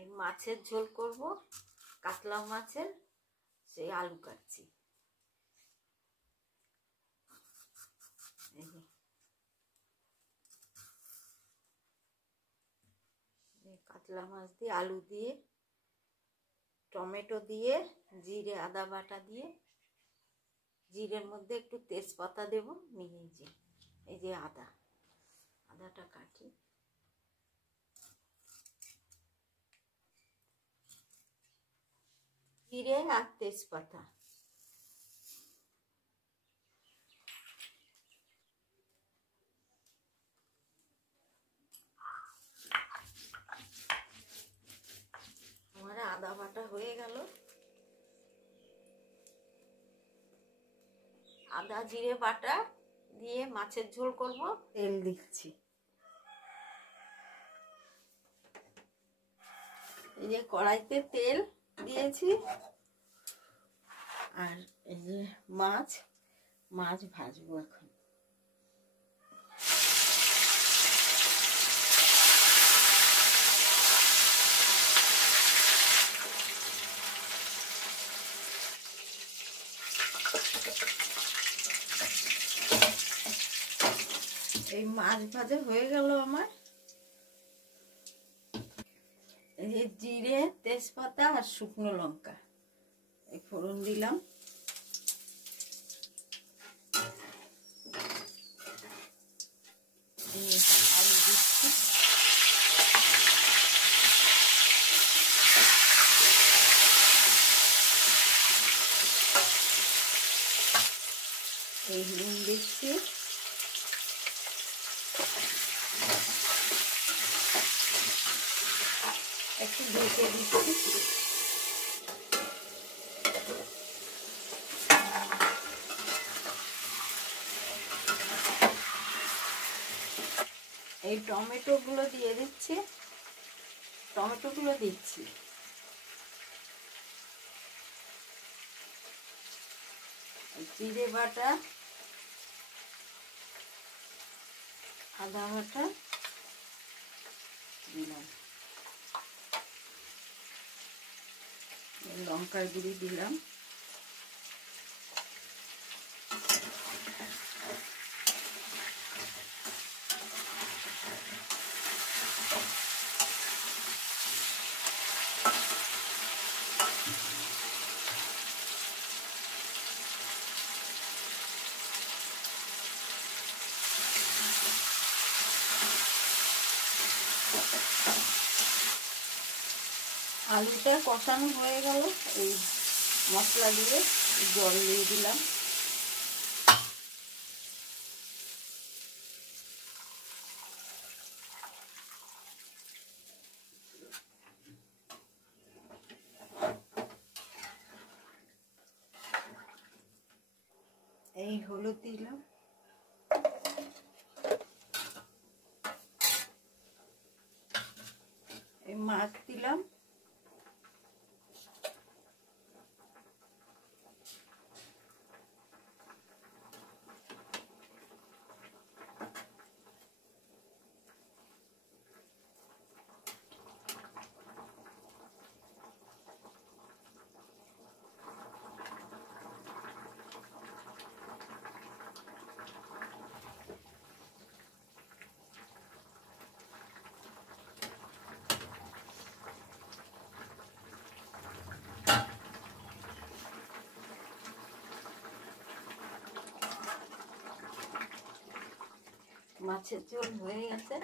এই মাছের ঝোল করব, কাতলা মাছের, সেই আলু কাটছি। কাতলা মাছ দিয়ে আলু দিয়ে টমেটো দিয়ে জিরে আদা বাটা দিয়ে, জিরের মধ্যে একটু তেজপাতা দেব, নিয়ে এই যে আদাটা কাটি, জিরে আর তেজপাতা। আমার আদা বাটা হয়ে গেল, আদা জিরে বাটা দিয়ে মাছের ঝোল করব। তেল দিচ্ছি, এই যে কড়াইতে তেল দিয়েছি, আর এই যে মাছ ভাজবো এখন। এই মাছ ভাজা হয়ে গেল আমার। এই যে জিরে তেজপাতা আর শুকনো লঙ্কা এই ফোড়ন দিলাম। আলু দিচ্ছি, এই নুন দিচ্ছি, একটু ঢেকে দিচ্ছি। এই টমেটো গুলো দিয়ে দিচ্ছি, জিরে বাটা, আদা বাটা দিলাম, লঙ্কার গুঁড়ি দিলাম, আলুটা কষানো হয়ে গেল, এই মশলা দিয়ে জল দিয়ে দিলাম। এই হলুদ দিলাম, এই মাছ দিলাম, মাছের ঝোল হয়ে গেছে।